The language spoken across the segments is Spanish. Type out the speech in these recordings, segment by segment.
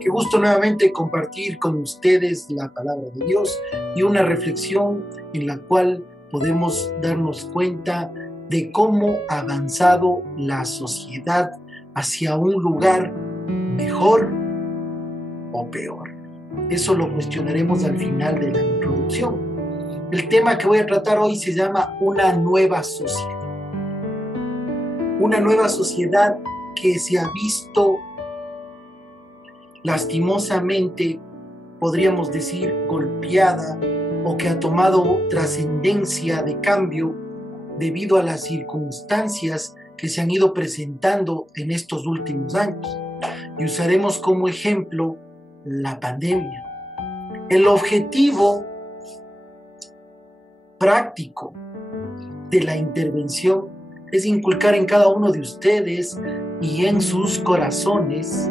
Qué gusto nuevamente compartir con ustedes la palabra de Dios y una reflexión en la cual podemos darnos cuenta de cómo ha avanzado la sociedad hacia un lugar mejor o peor. Eso lo cuestionaremos al final de la introducción. El tema que voy a tratar hoy se llama una nueva sociedad. Una nueva sociedad que se ha visto lastimosamente, podríamos decir, golpeada o que ha tomado trascendencia de cambio debido a las circunstancias que se han ido presentando en estos últimos años. Y usaremos como ejemplo la pandemia. El objetivo práctico de la intervención es inculcar en cada uno de ustedes y en sus corazones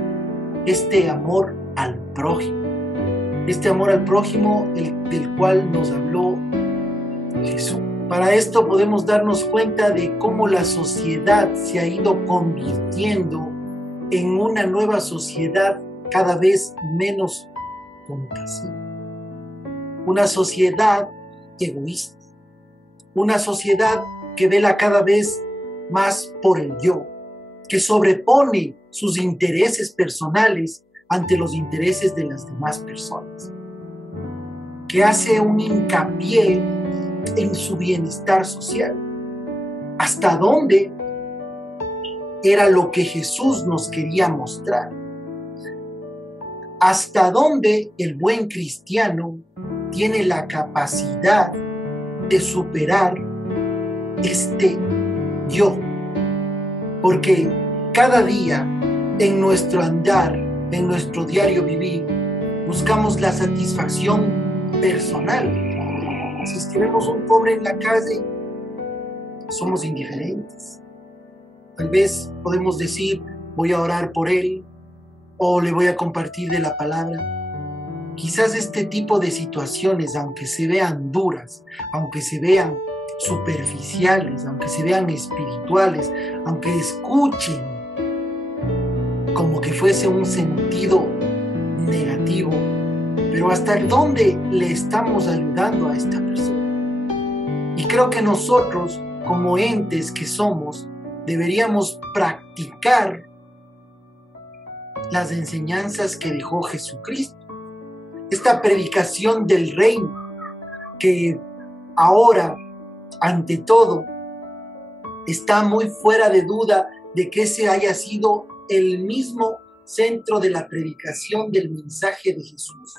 este amor al prójimo. Este amor al prójimo del cual nos habló Jesús. Para esto podemos darnos cuenta de cómo la sociedad se ha ido convirtiendo en una nueva sociedad cada vez menos compasiva. Una sociedad egoísta. Una sociedad que vela cada vez más por el yo, que sobrepone sus intereses personales ante los intereses de las demás personas, que hace un hincapié en su bienestar social. ¿Hasta dónde era lo que Jesús nos quería mostrar? ¿Hasta dónde el buen cristiano tiene la capacidad de superar este yo? Porque cada día en nuestro andar, en nuestro diario vivir, buscamos la satisfacción personal. Si es que vemos un pobre en la calle, somos indiferentes. Tal vez podemos decir, voy a orar por él o le voy a compartir de la palabra. Quizás este tipo de situaciones, aunque se vean duras, aunque se vean superficiales, aunque se vean espirituales, aunque escuchen como que fuese un sentido negativo, pero ¿hasta dónde le estamos ayudando a esta persona? Y creo que nosotros, como entes que somos, deberíamos practicar las enseñanzas que dejó Jesucristo. Esta predicación del reino que ahora, ante todo, está muy fuera de duda de que ese haya sido el mismo centro de la predicación del mensaje de Jesús.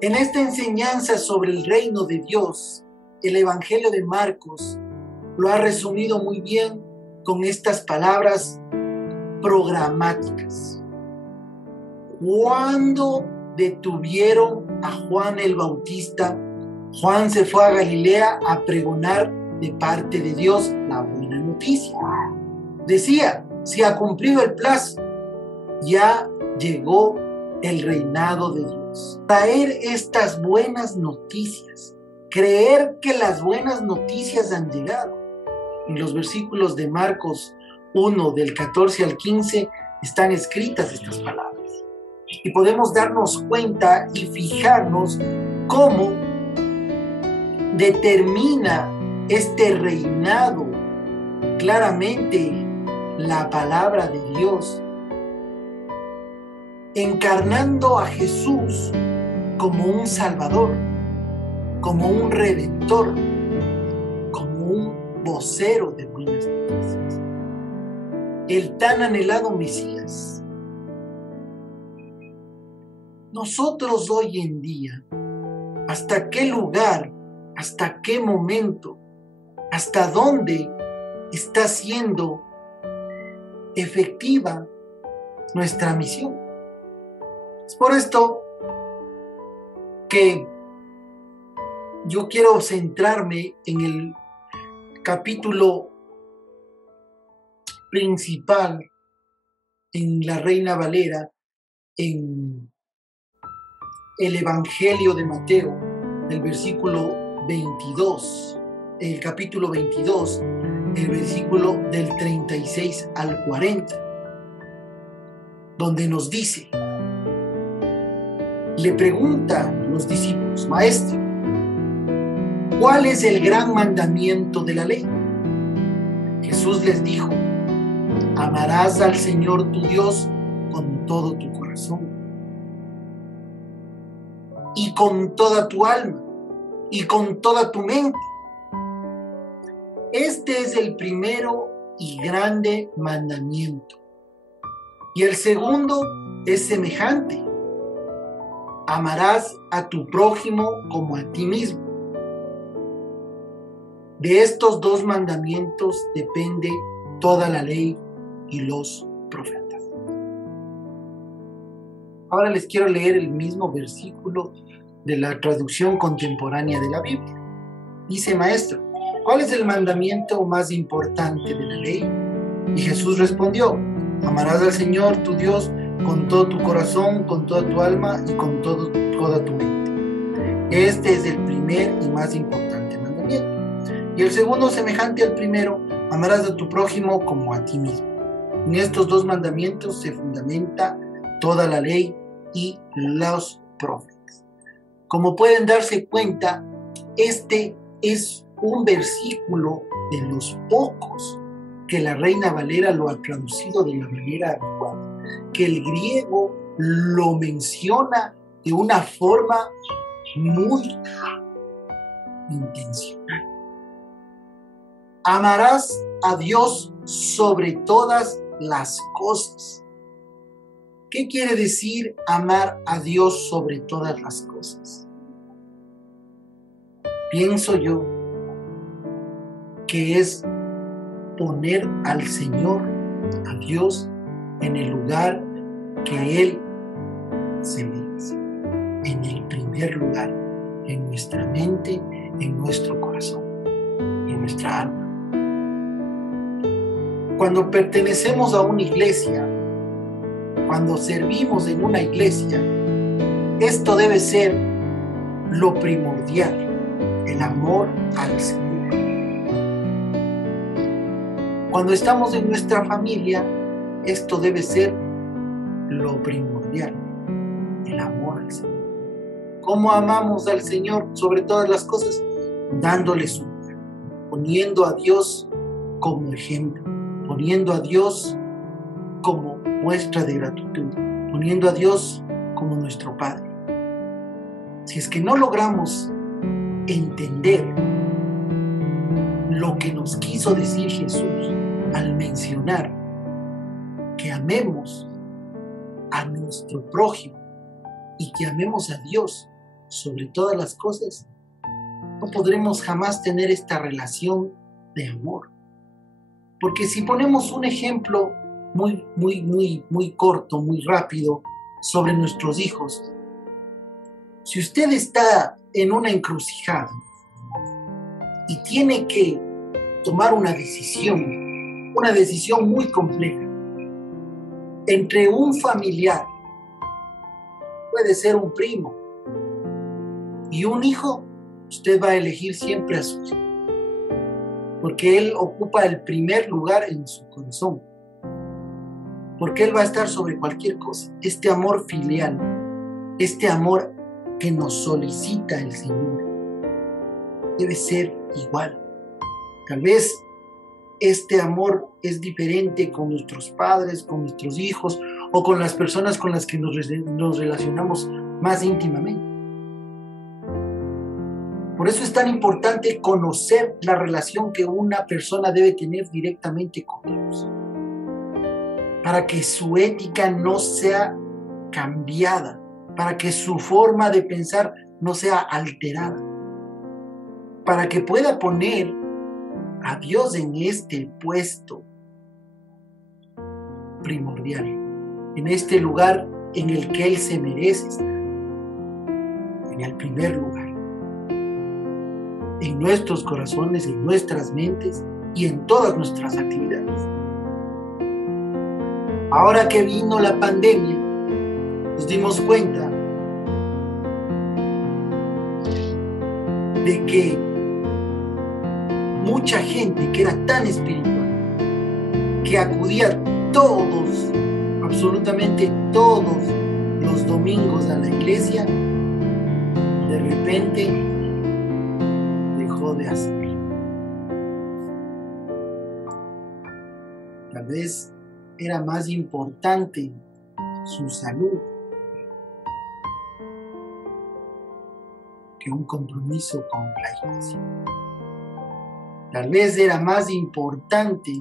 En esta enseñanza sobre el reino de Dios, el Evangelio de Marcos lo ha resumido muy bien con estas palabras programáticas. Cuando detuvieron a Juan el Bautista, Juan se fue a Galilea a pregonar de parte de Dios la buena noticia. Decía, se ha cumplido el plazo, ya llegó el reinado de Dios. Traer estas buenas noticias, creer que las buenas noticias han llegado. En los versículos de Marcos 1, del 14 al 15, están escritas estas palabras. Y podemos darnos cuenta y fijarnos cómo determina este reinado claramente la palabra de Dios, encarnando a Jesús como un Salvador, como un Redentor, como un vocero de buenas noticias, el tan anhelado Mesías. Nosotros hoy en día, ¿hasta qué lugar, hasta qué momento, hasta dónde está siendo efectiva nuestra misión? Es por esto que yo quiero centrarme en el capítulo principal, en la Reina Valera, en el Evangelio de Mateo, el versículo 22, el capítulo 22, el versículo del 36 al 40. donde nos dice, le preguntan los discípulos: Maestro, ¿cuál es el gran mandamiento de la ley? Jesús les dijo: amarás al Señor tu Dios con todo tu corazón, y con toda tu alma, y con toda tu mente. Este es el primero y grande mandamiento. Y el segundo es semejante: amarás a tu prójimo como a ti mismo. De estos dos mandamientos depende toda la ley y los profetas. Ahora les quiero leer el mismo versículo de la traducción contemporánea de la Biblia. Dice: Maestro, ¿cuál es el mandamiento más importante de la ley? Y Jesús respondió: amarás al Señor tu Dios con todo tu corazón, con toda tu alma y con toda tu mente. Este es el primer y más importante mandamiento. Y el segundo, semejante al primero: amarás a tu prójimo como a ti mismo. En estos dos mandamientos se fundamenta toda la ley y los profetas. Como pueden darse cuenta, este es un versículo de los pocos que la Reina Valera lo ha traducido de la manera adecuada, que el griego lo menciona de una forma muy intencional. Amarás a Dios sobre todas las cosas. ¿Qué quiere decir amar a Dios sobre todas las cosas? Pienso yo que es poner al Señor, a Dios, en el lugar que Él se merece, en el primer lugar, en nuestra mente, en nuestro corazón, en nuestra alma. Cuando pertenecemos a una iglesia, cuando servimos en una iglesia, esto debe ser lo primordial, el amor al Señor. Cuando estamos en nuestra familia, esto debe ser lo primordial, el amor al Señor. ¿Cómo amamos al Señor sobre todas las cosas? Dándole su lugar, poniendo a Dios como ejemplo, poniendo a Dios como muestra de gratitud, poniendo a Dios como nuestro Padre. Si es que no logramos entender lo que nos quiso decir Jesús al mencionar que amemos a nuestro prójimo y que amemos a Dios sobre todas las cosas, no podremos jamás tener esta relación de amor. Porque si ponemos un ejemplo muy corto, muy rápido sobre nuestros hijos, si usted está en una encrucijada y tiene que tomar una decisión muy compleja entre un familiar, puede ser un primo, y un hijo, usted va a elegir siempre a su hijo, porque él ocupa el primer lugar en su corazón, porque él va a estar sobre cualquier cosa. Este amor filial, este amor que nos solicita el Señor, debe ser igual. Tal vez este amor es diferente con nuestros padres, con nuestros hijos o con las personas con las que nos relacionamos más íntimamente. Por eso es tan importante conocer la relación que una persona debe tener directamente con Dios, para que su ética no sea cambiada, para que su forma de pensar no sea alterada, para que pueda poner a Dios en este puesto primordial, en este lugar en el que Él se merece estar, en el primer lugar, en nuestros corazones, en nuestras mentes y en todas nuestras actividades. Ahora que vino la pandemia, nos dimos cuenta de que mucha gente que era tan espiritual, que acudía absolutamente todos los domingos a la iglesia, de repente dejó de hacerlo. Tal vez era más importante su salud que un compromiso con la iglesia. Tal vez era más importante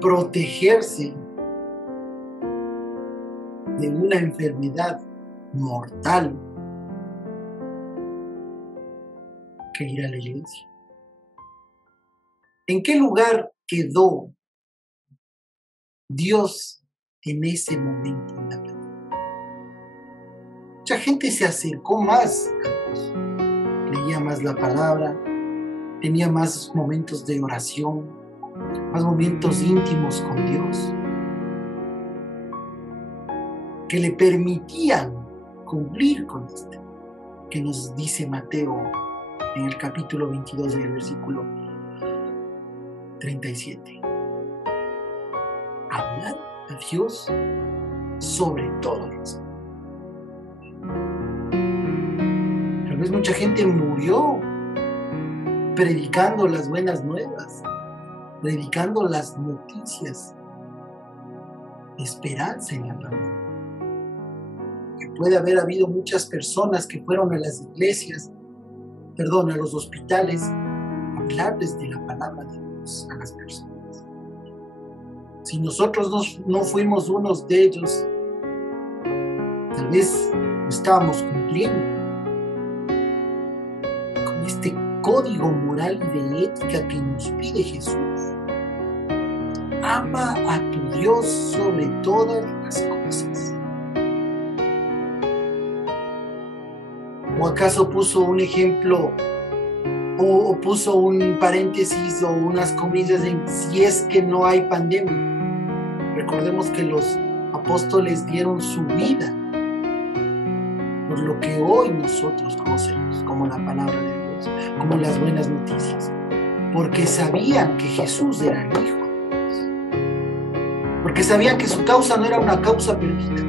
protegerse de una enfermedad mortal que ir a la iglesia. ¿En qué lugar quedó Dios en ese momento en la vida? Mucha gente se acercó más a Dios, leía más la palabra, tenía más momentos de oración, más momentos íntimos con Dios, que le permitían cumplir con esto que nos dice Mateo en el capítulo 22, en el versículo 37. Amar a Dios sobre todo eso. Tal vez mucha gente murió predicando las buenas nuevas, predicando las noticias de esperanza en la palabra. Que puede haber habido muchas personas que fueron a las iglesias, a los hospitales, a hablarles de la palabra de Dios a las personas. Si nosotros no fuimos unos de ellos, tal vez no estábamos cumpliendo con este código moral y de ética que nos pide Jesús. Ama a tu Dios sobre todas las cosas. ¿O acaso puso un ejemplo o puso un paréntesis o unas comillas en si es que no hay pandemia? Recordemos que los apóstoles dieron su vida por lo que hoy nosotros conocemos como la palabra de Dios, como las buenas noticias, porque sabían que Jesús era el Hijo de Dios, porque sabían que su causa no era una causa perdida.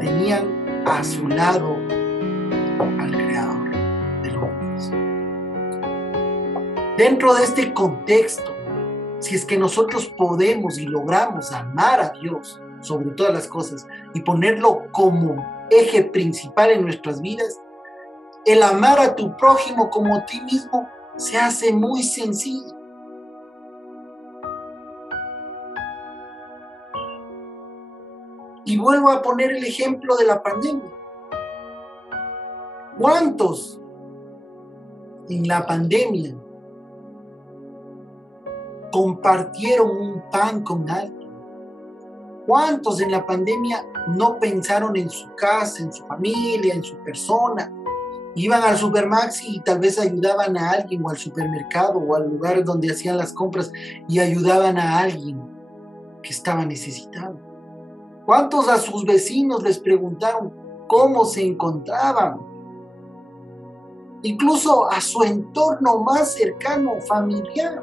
Tenían a su lado al Creador del universo. Dentro de este contexto, si es que nosotros podemos y logramos amar a Dios sobre todas las cosas y ponerlo como eje principal en nuestras vidas, el amar a tu prójimo como a ti mismo se hace muy sencillo. Y vuelvo a poner el ejemplo de la pandemia. ¿Cuántos en la pandemia compartieron un pan con alguien? ¿Cuántos en la pandemia no pensaron en su casa, en su familia, en su persona? Iban al Supermaxi y tal vez ayudaban a alguien, o al supermercado, o al lugar donde hacían las compras y ayudaban a alguien que estaba necesitado. ¿Cuántos a sus vecinos les preguntaron cómo se encontraban? Incluso a su entorno más cercano, familiar.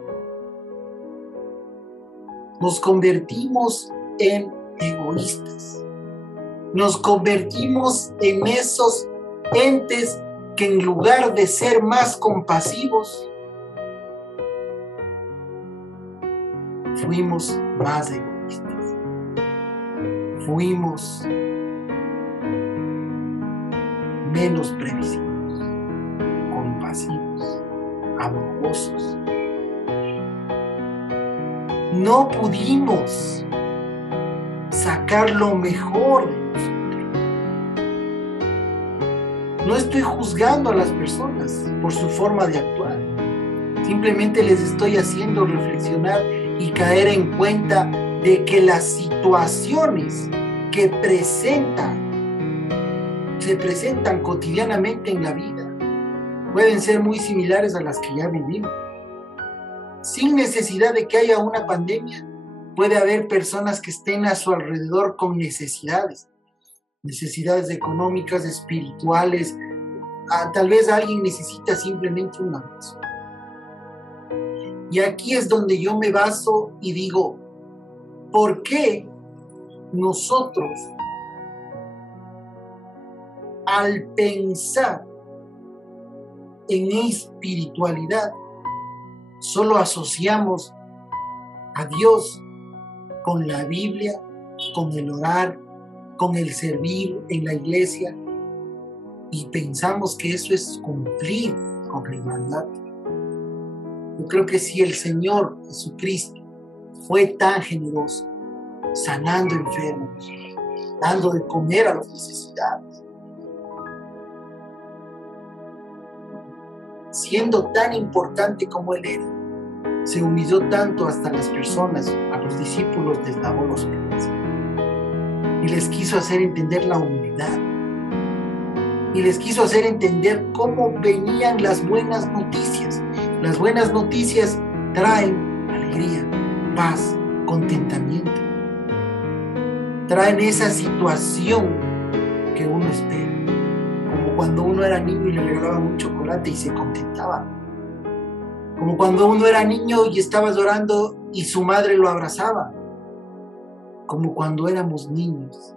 Nos convertimos en egoístas. Nos convertimos en esos entes que en lugar de ser más compasivos, fuimos más egoístas. Fuimos menos previsivos, compasivos, amorosos. No pudimos sacar lo mejor de nosotros. No estoy juzgando a las personas por su forma de actuar. Simplemente les estoy haciendo reflexionar y caer en cuenta de que las situaciones que se presentan cotidianamente en la vida pueden ser muy similares a las que ya vivimos. Sin necesidad de que haya una pandemia, puede haber personas que estén a su alrededor con necesidades económicas, espirituales, Tal vez alguien necesita simplemente un abrazo. Y aquí es donde yo me baso y digo, ¿por qué nosotros, al pensar en espiritualidad, solo asociamos a Dios con la Biblia, con el orar, con el servir en la iglesia, y pensamos que eso es cumplir con la igualdad? Yo creo que si el Señor Jesucristo fue tan generoso, sanando enfermos, dando de comer a los necesitados, siendo tan importante como Él era, se humilló tanto hasta las personas, a los discípulos les lavó los pies y les quiso hacer entender la humildad y les quiso hacer entender cómo venían las buenas noticias. Las buenas noticias traen alegría, paz, contentamiento, traen esa situación que uno espera, como cuando uno era niño y le regalaban un chocolate y se contentaba, como cuando uno era niño y estaba llorando y su madre lo abrazaba, como cuando éramos niños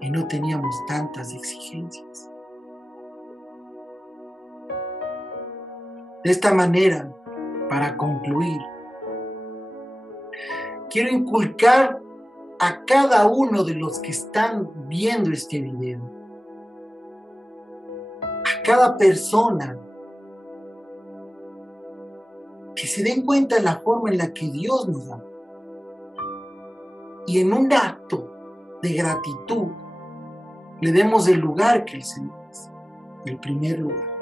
y no teníamos tantas exigencias. De esta manera, para concluir, quiero inculcar a cada uno de los que están viendo este video, a cada persona, que se den cuenta de la forma en la que Dios nos ama. Y en un acto de gratitud, le demos el lugar que Él se merece, el primer lugar.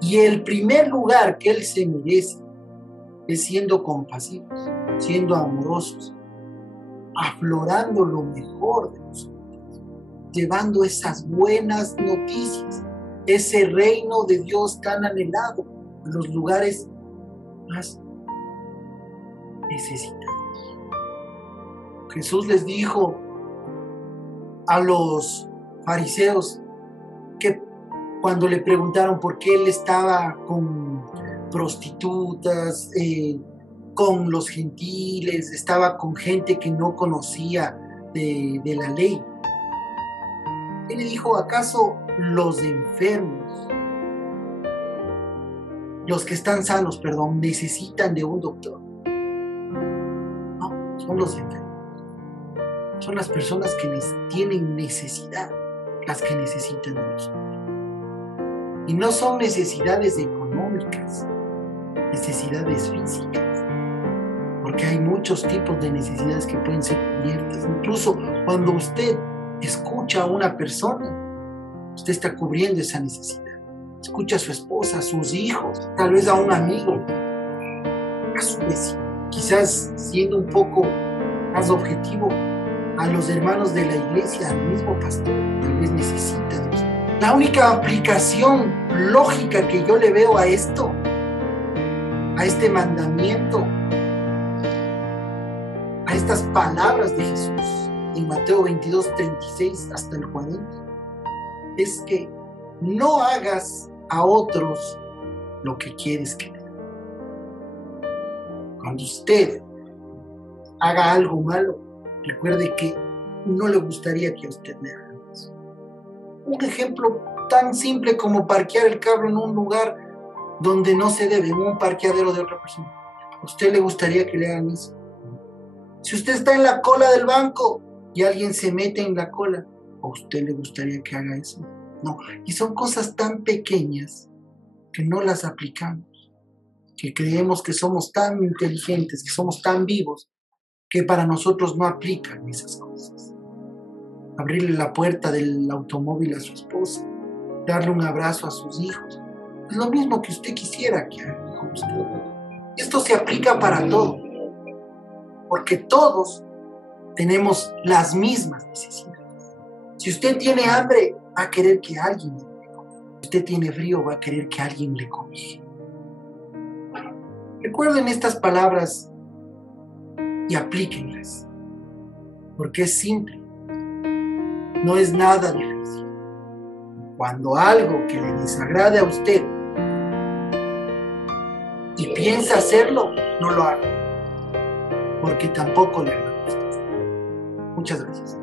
Y el primer lugar que Él se merece es siendo compasivos, siendo amorosos, aflorando lo mejor de nosotros, llevando esas buenas noticias, ese reino de Dios tan anhelado a los lugares más necesitados. Jesús les dijo a los fariseos que cuando le preguntaron por qué Él estaba con prostitutas, con los gentiles, estaba con gente que no conocía de la ley, Él le dijo, ¿acaso los enfermos, los que están sanos, necesitan de un doctor? No, son los enfermos. Son las personas que tienen necesidad, las que necesitan de nosotros. Y no son necesidades económicas, necesidades físicas, porque hay muchos tipos de necesidades que pueden ser cubiertas. Incluso cuando usted escucha a una persona, usted está cubriendo esa necesidad. Escucha a su esposa, a sus hijos, tal vez a un amigo, a su vecino. Quizás siendo un poco más objetivo, a los hermanos de la iglesia, al mismo pastor, tal vez necesita de usted. La única aplicación lógica que yo le veo a esto, a este mandamiento, a estas palabras de Jesús en Mateo 22, 36 hasta el 40, es que no hagas a otros lo que quieres que hagan. Cuando usted haga algo malo, recuerde que no le gustaría que a usted le hagan eso. Un ejemplo tan simple como parquear el carro en un lugar donde no se debe, en un parqueadero de otra persona. ¿A usted le gustaría que le hagan eso? Si usted está en la cola del banco y alguien se mete en la cola, ¿a usted le gustaría que haga eso? No. Y son cosas tan pequeñas que no las aplicamos, que creemos que somos tan inteligentes, que somos tan vivos, que para nosotros no aplican esas cosas. Abrirle la puerta del automóvil a su esposa, darle un abrazo a sus hijos, es lo mismo que usted quisiera que haga con usted. Esto se aplica para todo, porque todos tenemos las mismas necesidades. Si usted tiene hambre, va a querer que alguien le dé comer. Si usted tiene frío, va a querer que alguien le cobije. Recuerden estas palabras y aplíquenlas, porque es simple, no es nada difícil. cuando algo que le desagrade a usted y piensa hacerlo, no lo haga, porque tampoco le agrada a usted. Muchas gracias.